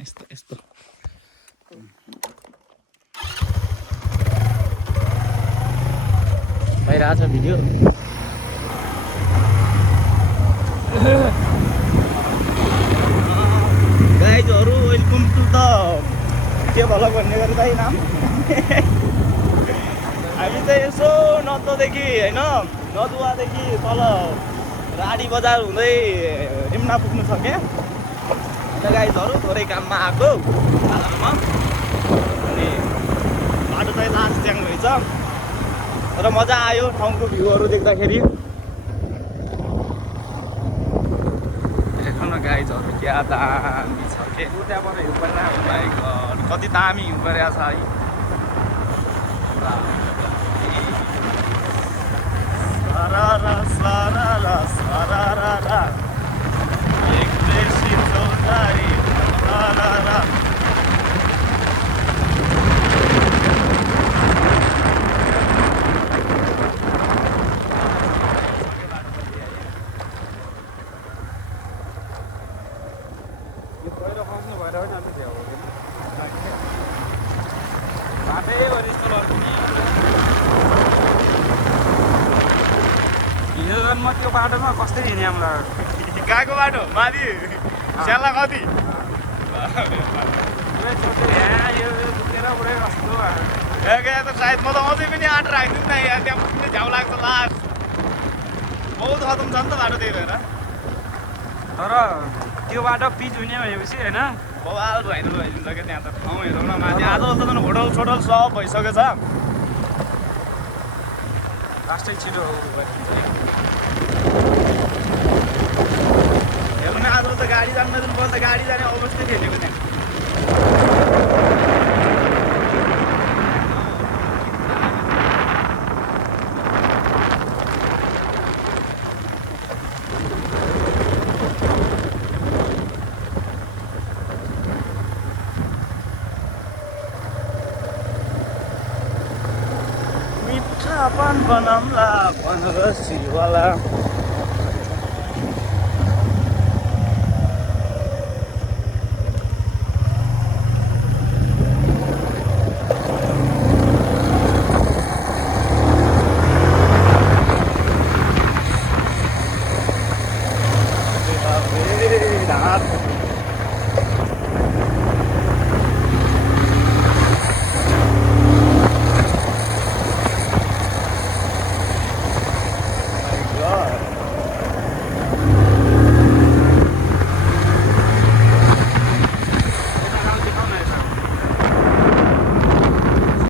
यस्तो यस्तो भइरहेछ भिडियो गाइजहरू वेलकम टु द के भला भन्ने गरेर दाइ नाम हामी चाहिँ यसो नदुवादेखि होइन नदुवादेखि तल राडी बजार हुँदै रिम्ना पुग्नु छ क्या अन्त गाइजहरू थोरै काममा आएको बाजारमा अनि बाटो चाहिँ लास्ट च्याङ रहेछ र मजा आयो ठाउँको भ्यूहरू देख्दाखेरि हेर्नु न गाइजहरू क्या दामी छ के त्यहाँबाट हिउँ परिरहेको कति दामी हिउँ परिरहेको छ है सारारा सारारा सारारा एक देशी चौधारी सारारा म त्यो बाटोमा कस्तै हिँडेँ हामीलाई गएको बाटो माथि स्याला कति त सायद म त अझै पनि आँट राख्छु नि यहाँ त्यहाँ पुग्ने झ्याउ लाग्छ लास्ट बहुत खतम छ नि त बाटो त्यही भएर तर त्यो बाटो पिच हुने भनेपछि होइन बवाल भाइरल भइदिन्छ क्या त्यहाँ त ठाउँ हेरौँ न माथि आजकल त होटल सोटल सब भइसकेको छ लास्टै छिटो हेर्नु न आज त गाडी जानु पर्छ गाडी जाने अवस्थै खेलेको त्यहाँ पान बनाउँला बनरसीवाला रात